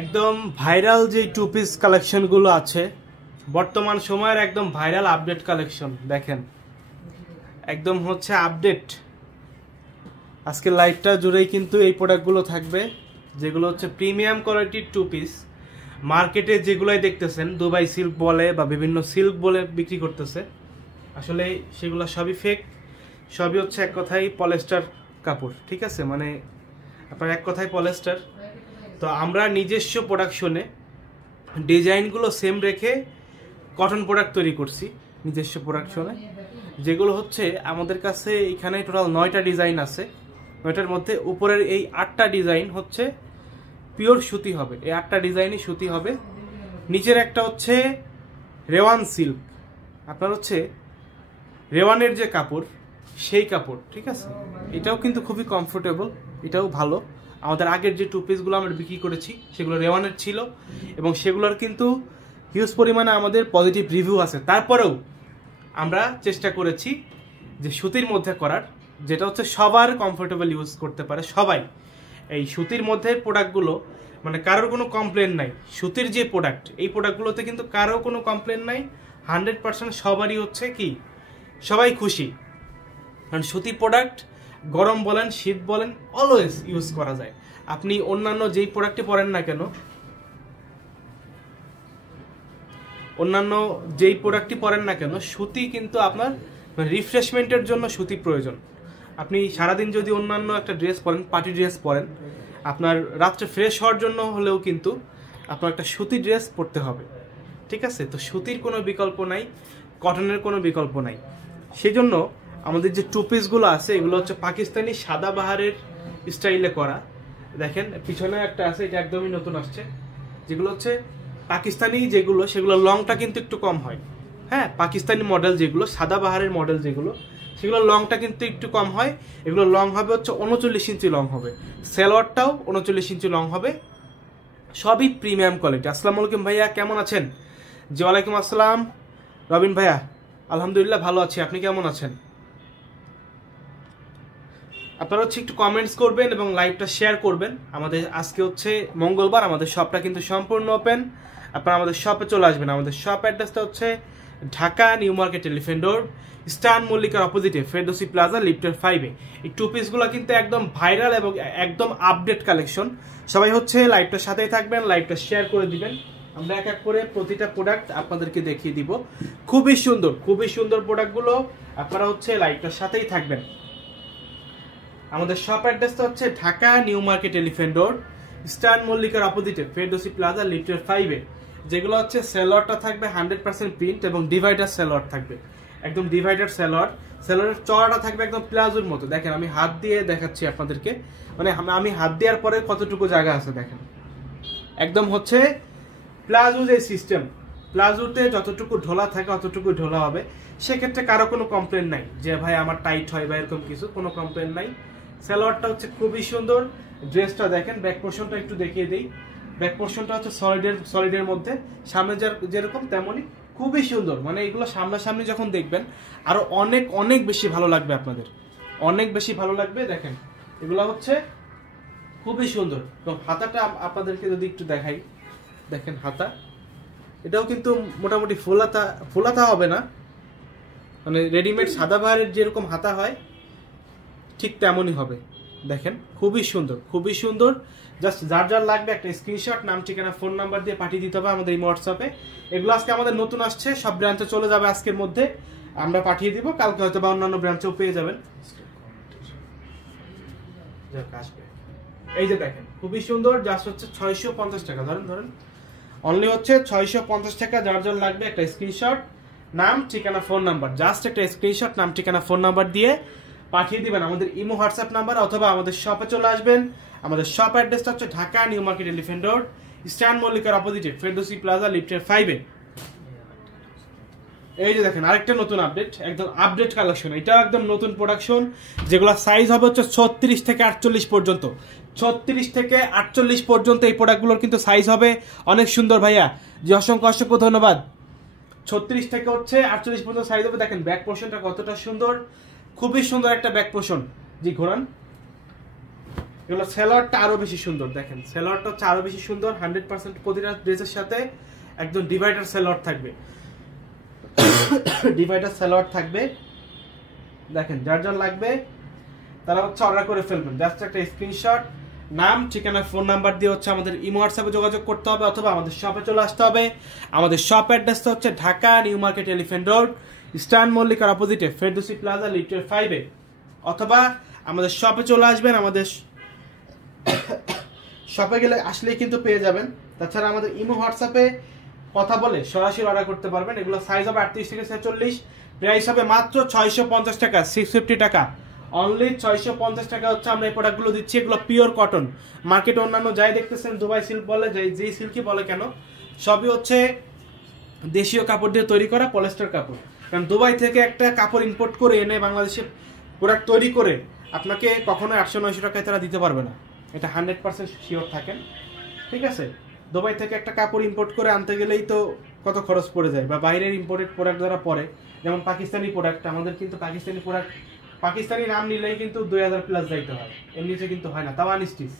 একদম ভাইরাল যে two piece কালেকশনগুলো আছে বর্তমান সময়ের একদম ভাইরাল আপডেট কালেকশন দেখেন একদম হচ্ছে আপডেট। আজকে লাইভটা জুড়েই কিন্তু এই প্রোডাক্টগুলো থাকবে যেগুলো হচ্ছে প্রিমিয়াম কোয়ালিটির টু পিস। মার্কেটে যেগুলাই দেখতেছেন দুবাই সিল্ক বলে বা বিভিন্ন সিল্ক বলে বিক্রি করতেছে, আসলে সেগুলো সবই ফেক, সবই হচ্ছে এক কথায় পলিস্টার কাপড়। ঠিক আছে, মানে আপনার এক কথায় পলিস্টার। তো আমরা নিজস্ব প্রোডাকশনে ডিজাইনগুলো সেম রেখে কটন প্রোডাক্ট তৈরি করছি নিজস্ব প্রোডাকশনে, যেগুলো হচ্ছে আমাদের কাছে এখানে টোটাল 9টা ডিজাইন আছে। 9টার মধ্যে উপরের এই 8টা ডিজাইন হচ্ছে পিওর সুতি হবে, এই 8টা ডিজাইনই সুতি হবে। নিচের একটা হচ্ছে রেওয়ান সিল্ক, আপনার হচ্ছে রেওয়ানের যে কাপড় সেই কাপড়। ঠিক আছে, এটাও কিন্তু খুবই কমফোর্টেবল, এটাও ভালো। আমাদের আগের যে টু পিসগুলো আমরা বিক্রি করেছি সেগুলো রেওয়ানের ছিল এবং সেগুলোর কিন্তু হিউজ পরিমাণে আমাদের পজিটিভ রিভিউ আছে। তারপরেও আমরা চেষ্টা করেছি যে সুতির মধ্যে করার, যেটা হচ্ছে সবার কমফোর্টেবল ইউজ করতে পারে সবাই। এই সুতির মধ্যে প্রোডাক্টগুলো মানে কারোর কোনো কমপ্লেন নাই। সুতির যে প্রোডাক্ট, এই প্রোডাক্টগুলোতে কিন্তু কারোর কোনো কমপ্লেন নাই, 100% সবারই হচ্ছে কি সবাই খুশি। কারণ সুতি প্রোডাক্ট গরম বলেন শীত বলেন অলওয়েজ ইউজ করা যায়। আপনি অন্যান্য যেই প্রোডাক্টে পরেন না কেন, সুতি কিন্তু আপনার রিফ্রেশমেন্টের জন্য সুতি প্রয়োজন। আপনি সারাদিন যদি অন্যান্য একটা ড্রেস পরেন, পার্টি ড্রেস পরেন, আপনার রাত্রে ফ্রেশ হওয়ার জন্য হলেও কিন্তু আপনার একটা সুতি ড্রেস পরতে হবে। ঠিক আছে, তো সুতির কোনো বিকল্প নাই, কটনের কোনো বিকল্প নাই। সেই জন্য আমাদের যে টু পিসগুলো আছে এগুলো হচ্ছে পাকিস্তানি সাদাবাহারের স্টাইলে করা। দেখেন পিছনে একটা আছে, এটা একদমই নতুন আসছে। যেগুলো হচ্ছে পাকিস্তানি যেগুলো সেগুলো লংটা কিন্তু একটু কম হয়। হ্যাঁ, পাকিস্তানি মডেল যেগুলো সাদাবাহারের মডেল যেগুলো সেগুলো লংটা কিন্তু একটু কম হয়। এগুলো লং হবে হচ্ছে 39 ইঞ্চি লং হবে, সালোয়ারটাও 39 ইঞ্চি লং হবে, সবই প্রিমিয়াম কোয়ালিটি। আসসালামু আলাইকুম ভাইয়া, কেমন আছেন? জি ওয়ালাইকুম আসসালাম রবিন ভাইয়া, আলহামদুলিল্লাহ ভালো আছি, আপনি কেমন আছেন? আপনারা হচ্ছে একটু কমেন্টস করবেন এবং লাইভটা শেয়ার করবেন। আমাদের আজকে হচ্ছে মঙ্গলবার, আমাদের শপটা কিন্তু সম্পূর্ণ ওপেন। আপনারা আমাদের শপে চলে আসবেন। আমাদের শপ অ্যাড্রেসটা হচ্ছে Dhaka New Market Elephant Road, স্টান মল্লিকার অপোজিটে ফেরদৌসি প্লাজা লিফটের 5-এ। এই টু পিসগুলো কিন্তু একদম ভাইরাল এবং একদম আপডেট কালেকশন। সবাই হচ্ছে লাইভটার সাথেই থাকবেন, লাইভটা শেয়ার করে দিবেন। আমরা এক এক করে প্রতিটা প্রোডাক্ট আপনাদেরকে দেখিয়ে দিব। খুবই সুন্দর প্রোডাক্টগুলো, আপনারা হচ্ছে লাইভটার সাথেই থাকবেন। আমাদের শপ অ্যাড্রেসটা হচ্ছে Dhaka New Market Elephant Road, স্টান মল্লিকার অপোজিটে ফেরদৌসি প্লাজা লিফটের 5-এ। যেগুলো হচ্ছে সালোয়ারটা থাকবে 100% প্রিন্ট এবং ডিভাইডার সালোয়ার থাকবে, একদম ডিভাইডার সালোয়ার। সালোয়ারের চড়াটা থাকবে একদম প্লাজোর মতো। দেখেন আমি হাত দিয়ে দেখাচ্ছি আপনাদেরকে, মানে আমি হাত দেওয়ার পরে কতটুকু জায়গা আছে দেখেন। একদম হচ্ছে প্লাজো যে সিস্টেম, প্লাজোতে যতটুকু ঢোলা থাকে অতটুকু ঢোলা হবে। সেক্ষেত্রে কারো কোনো কমপ্লেন নাই যে ভাই আমার টাইট হয় বা এরকম কিছু, কোনো কমপ্লেন নাই। সালোয়ারটা হচ্ছে খুবই সুন্দর। ড্রেসটা দেখেন, ব্যাক পোর্শনটা একটু দেখিয়ে দিই। ব্যাক পোর্শনটা হচ্ছে সলিডের মধ্যে, সামনে যেরকম তেমনই খুবই সুন্দর। মানে এগুলো সামনাসামনি যখন দেখবেন আরো অনেক বেশি ভালো লাগবে আপনাদের, অনেক বেশি ভালো লাগবে। দেখেন এগুলো হচ্ছে খুবই সুন্দর। তো হাতাটা আপনাদেরকে যদি একটু দেখাই, দেখেন হাতা, এটাও কিন্তু মোটামুটি ফুলাতা হবে না, মানে রেডিমেড সাদাবাহারের যেরকম হাতা হয় ঠিক তেমনই হবে। দেখেন খুবই সুন্দর। জাস্ট যার লাগবে একটা স্ক্রিনশট, নাম ঠিকানা ফোন নাম্বার দিয়ে পাঠিয়ে দিতে হবে আমাদের এই হোয়াটসঅ্যাপে। এগুলো আজকে আমাদের নতুন আসছে, সব ব্রাঞ্চে চলে যাবে আজকের মধ্যে, আমরা পাঠিয়ে দিব। কালকে হয়তো বা অন্যান্য ব্রাঞ্চেও পেয়ে যাবেন। এই যে দেখেন খুবই সুন্দর, জাস্ট হচ্ছে 650 টাকা। ধরেন অনলি হচ্ছে 650 টাকা। যার লাগবে একটা স্ক্রিনশট, নাম ঠিকানা ফোন নাম্বার, জাস্ট একটা স্ক্রিনশট নাম ঠিকানা ফোন নাম্বার দিয়ে পাঠিয়ে দিবেন আমাদের ইমো হোয়াটসঅ্যাপ নাম্বার, অথবা আমাদের শপে চলে আসবেন। আমাদের শপ অ্যাড্রেসটা হচ্ছে Dhaka New Market Elephant Road, স্টান মল্লিকার অপোজিটে ফেরদৌসি প্লাজা লিফটের 5-এ। এই যে দেখেন আরেকটা নতুন আপডেট, একদম আপডেট কালেকশন। এটা একদম নতুন প্রোডাকশন, যেগুলো সাইজ হবে হচ্ছে 36 থেকে 48 পর্যন্ত। 36 থেকে 48 পর্যন্ত এই প্রোডাক্টগুলোর কিন্তু সাইজ হবে। অনেক সুন্দর ভাইয়া, যে অসংখ্য ধন্যবাদ। 36 থেকে হচ্ছে 48 পর্যন্ত সাইজ হবে। দেখেন ব্যাক পোর্শনটা কতটা সুন্দর, খুবই সুন্দর একটা ব্যাক পোর্শন। জি ঘোরান, এগুলো সেলোয়ারটা আরো বেশি সুন্দর, দেখেন সেলোয়ারটা হচ্ছে আরো বেশি সুন্দর, 100% প্রতিটা ড্রেসের সাথে একদম ডিভাইডার সেলোয়ার থাকবে, ডিভাইডার সেলোয়ার থাকবে। দেখেন যার যার লাগবে তারা হচ্ছে অর্ডার করে ফেলবেন, জাস্ট একটা স্ক্রিনশট, নাম, ঠিকানা, ফোন নাম্বার দিয়ে হচ্ছে আমাদের ইমো হোয়াটসঅ্যাপে যোগাযোগ করতে হবে, অথবা আমাদের শপে চলে আসতে হবে। আমাদের শপ অ্যাড্রেসটা হচ্ছে Dhaka New Market Elephant Road, Eastern মল্লিকার অপোজিটে ফেরদৌসি প্লাজা লিফটের 5-এ, অথবা আমাদের শপে চলে আসবেন। আমাদের শপে গেলে আসলেই কিন্তু পেয়ে যাবেন। তাছাড়া আমাদের ইমো হোয়াটসঅ্যাপে কথা বলে সরাসরি অর্ডার করতে পারবেন। এগুলো সাইজ হবে 38 থেকে 46, প্রাইস হবে মাত্র 650 টাকা, 650 টাকা, অনলি 650 টাকা হচ্ছে আমরা এই প্রোডাক্টগুলো দিচ্ছি। এগুলো পিওর কটন, মার্কেটে অন্যান্য যাই দেখতেছেন দুবাই সিল্ক বলে, যেই সিল্কই বলে কেন, সবই হচ্ছে দেশীয় কাপড় দিয়ে তৈরি করা পলিস্টার কাপড়। কারণ দুবাই থেকে একটা কাপড় ইম্পোর্ট করে এনে বাংলাদেশে প্রোডাক্ট তৈরি করে আপনাকে কখনোই 800-900 টাকায় তারা দিতে পারবে না, এটা 100% শিওর থাকেন, ঠিক আছে। দুবাই থেকে একটা কাপড় ইম্পোর্ট করে আনতে গেলেই তো কত খরচ পড়ে যায়, বা বাইরের ইম্পোর্টেড প্রোডাক্ট যারা পরে, যেমন পাকিস্তানি প্রোডাক্ট, আমাদের কিন্তু পাকিস্তানি প্রোডাক্ট, পাকিস্তানি নাম নিলেই কিন্তু 2000 প্লাস যাইতে হয়, এর নিচে কিন্তু হয় না, তাও আনস্টিচ,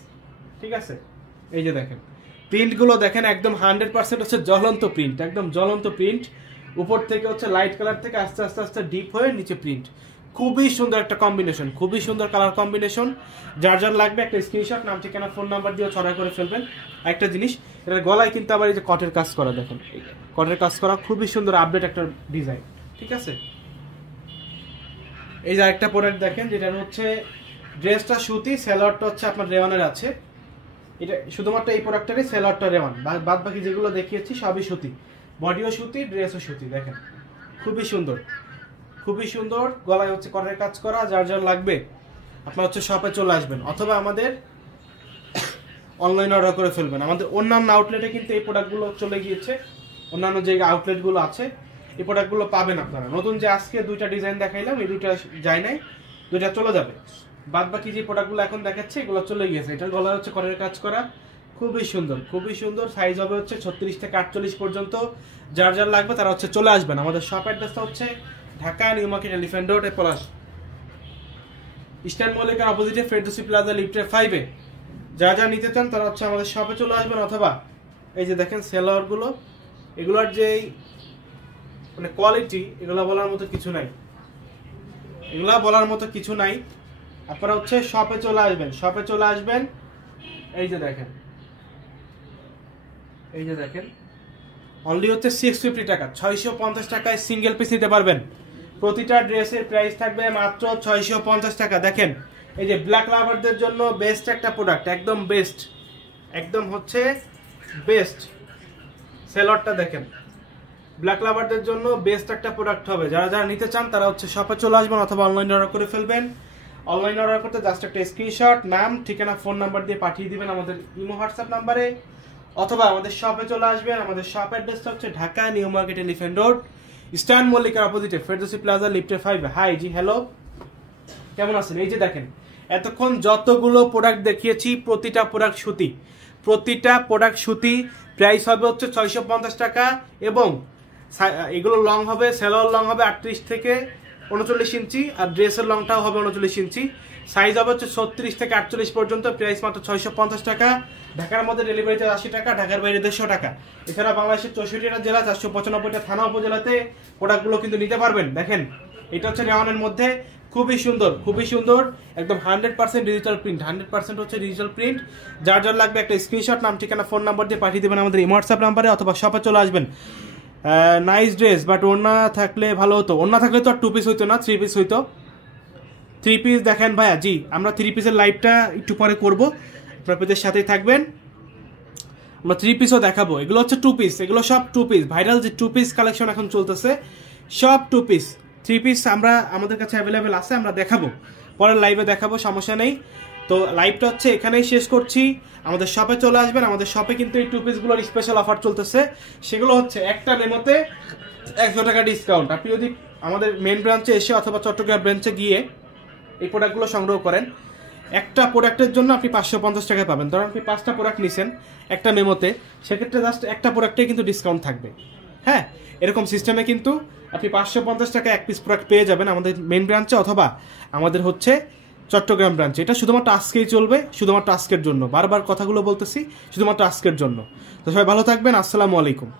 ঠিক আছে। এই যে দেখেন প্রিন্টগুলো দেখেন, একদম 100% হচ্ছে জ্বলন্ত প্রিন্ট, একদম জ্বলন্ত প্রিন্ট, উপর থেকে হচ্ছে লাইট কালার থেকে আস্তে আস্তে আস্তে ডিপ হয়ে নিচে প্রিন্ট, খুবই সুন্দর একটা কম্বিনেশন, খুবই সুন্দর কালার কম্বিনেশন। যার যার লাগবে একটা স্ক্রিনশট, নাম, ঠিকানা, ফোন নাম্বার দিয়ে ছড়া করে ফেলবেন। একটা জিনিস, এটার গলায় কিন্তু আবার এই যে কটের কাজ করা, দেখেন কটের কাজ করা, খুবই সুন্দর আপডেট একটা ডিজাইন, ঠিক আছে। এই যে আরেকটা প্রোডাক্ট দেখেন, যেটা হচ্ছে ড্রেসটা সুতি, সেলোয়ারটা হচ্ছে আপনার রেওয়ানের আছে, এটা শুধুমাত্র এই প্রোডাক্টেরই সেলোয়ারটা রেওয়ান, বাদ বাকি যেগুলো দেখিয়েছি সবই সুতি, বডিও সুতি, ড্রেসও সুতি, দেখেন খুবই সুন্দর, খুবই সুন্দর, গলায় হচ্ছে কটের কাজ করা। যার যার লাগবে আপনার হচ্ছে শপে চলে আসবেন, অথবা আমাদের অনলাইনে অর্ডার করে ফেলবেন। আমাদের অন্যান্য আউটলেটে কিন্তু এই প্রোডাক্টগুলো চলে গিয়েছে, অন্যান্য যে আউটলেটগুলো আছে এই প্রোডাক্টগুলো পাবেন আপনারা। নতুন যে আজকে দুইটা ডিজাইন দেখাইলাম, এই দুইটা যায় নাই, দুইটা চলে যাবে, বাদ বাকি যে প্রোডাক্টগুলো এখন দেখাচ্ছে এগুলো চলে গিয়েছে। এটার গলায় হচ্ছে কটের কাজ করা, খুবই সুন্দর, খুবই সুন্দর, সাইজ হবে হচ্ছে 36 থেকে 48 পর্যন্ত। যার যার লাগবে তারা হচ্ছে চলে আসবেন। আমাদের শপ অ্যাড্রেসটা হচ্ছে Dhaka New Market Elephant Road, Palash, Eastern মল্লিকার অপোজিটে ফেরদৌসি প্লাজা লিফটের 5-এ। যা যা নিতে চান তারা হচ্ছে আমাদের শপে চলে আসবেন, অথবা এই যে দেখেন সেলোয়ারগুলো, এগুলোর যেই মানে কোয়ালিটি, এগুলো বলার মতো কিছু নাই, এগুলা বলার মতো কিছু নাই। আপনারা হচ্ছে শপে চলে আসবেন, শপে চলে আসবেন। এই যে দেখেন, এই যে দেখেন, অনলি হচ্ছে 650 টাকা, 650 টাকায় সিঙ্গেল পিস নিতে পারবেন। প্রতিটা ড্রেসের প্রাইস থাকবে মাত্র 650 টাকা। দেখেন এই যে ব্ল্যাক লাভারদের জন্য বেস্ট একটা প্রোডাক্ট, একদম বেস্ট, একদম হচ্ছে বেস্ট। সেলরটা দেখেন, ব্ল্যাক লাভারদের জন্য বেস্ট একটা প্রোডাক্ট হবে। যারা যারা নিতে চান তারা হচ্ছে শপে চলে আসবেন, অথবা অনলাইনে অর্ডার করে ফেলবেন। অনলাইনে অর্ডার করতে জাস্ট একটা স্ক্রিনশট, নাম, ঠিকানা, ফোন নাম্বার দিয়ে পাঠিয়ে দিবেন আমাদের ইমো হোয়াটসঅ্যাপ নাম্বারে, অথবা আমাদের শপে চলে আসবেন। আমাদের শপ অ্যাড্রেসটা হচ্ছে Dhaka New Market Elephant Road, Eastern মল্লিকার অপোজিটে ফেরদৌসি প্লাজা লিফটের 5-এ। হাই জি, হ্যালো, কেমন আছেন? এই যে দেখেন এতক্ষণ যতগুলো প্রোডাক্ট দেখিয়েছি প্রতিটা প্রোডাক্ট সুতি, প্রতিটা প্রোডাক্ট সুতি। প্রাইস হবে হচ্ছে 650 টাকা, এবং এগুলো লং হবে, সেলোয়ার লং হবে 38 থেকে 39 ইঞ্চি, আর ড্রেসের লংটাও হবে 39 ইঞ্চি। সাইজ হবে হচ্ছে 36 থেকে 48 পর্যন্ত। প্রাইস মাত্র 650 টাকা। ঢাকার মধ্যে ডেলিভারি চার্জ 80 টাকা, ঢাকার বাইরে 150 টাকা। এছাড়া বাংলাদেশের 64টা জেলা, 495টা থানা উপজেলাতে প্রোডাক্টগুলো কিন্তু নিতে পারবেন। দেখেন এটা হচ্ছে রেওয়ানের মধ্যে, খুবই সুন্দর, খুবই সুন্দর, একদম 100% ডিজিটাল প্রিন্ট, 100% হচ্ছে ডিজিটাল প্রিন্ট। যার যার লাগবে একটা স্ক্রিনশট, নাম, ঠিকানা, ফোন নাম্বার দিয়ে পাঠিয়ে দেবেন আমাদের হোয়াটসঅ্যাপ নাম্বারে, অথবা শপে চলে আসবেন। নাইস ড্রেস, বাট ওড়না থাকলে ভালো হতো। ওড়না থাকলে তো আর 2 পিস হইতো না, 3 পিস হইতো। 3 পিস দেখেন ভাইয়া, জি আমরা 3 পিসের লাইভটা একটু পরে করবো, আপনাদের সাথেই থাকবেন। আমরা 3 পিসও দেখাবো। এগুলো হচ্ছে 2 পিস, এগুলো সব 2 পিস। ভাইরাল যে 2 পিস কালেকশন এখন চলতেছে, সব 2 পিস। 3 পিস আমরা আমাদের কাছে অ্যাভেলেবেল আছে, আমরা দেখাবো, পরের লাইভে দেখাবো, সমস্যা নেই। তো লাইভটা হচ্ছে এখানেই শেষ করছি। আমাদের শপে চলে আসবেন। আমাদের শপে কিন্তু এই 2 পিসগুলোর স্পেশাল অফার চলতেছে। সেগুলো হচ্ছে একটা মেমোতে 100 টাকা ডিসকাউন্ট। আপনি যদি আমাদের মেন ব্রাঞ্চে এসে অথবা চট্টগ্রাম ব্রাঞ্চে গিয়ে এই প্রোডাক্টগুলো সংগ্রহ করেন, একটা প্রোডাক্টের জন্য আপনি 550 টাকায় পাবেন। ধরুন আপনি 5টা প্রোডাক্ট নিছেন একটা মেমোতে, সেক্ষেত্রে জাস্ট একটা প্রোডাক্টে কিন্তু ডিসকাউন্ট থাকবে। হ্যাঁ, এরকম সিস্টেমে কিন্তু আপনি 550 টাকা এক পিস প্রোডাক্ট পেয়ে যাবেন আমাদের মেন ব্রাঞ্চে, অথবা আমাদের হচ্ছে চট্টগ্রাম ব্রাঞ্চে। এটা শুধুমাত্র আজকেই চলবে, শুধুমাত্র আজকের জন্য, বারবার কথাগুলো বলতেছি, শুধুমাত্র আজকের জন্য। তো সবাই ভালো থাকবেন, আসসালামু আলাইকুম।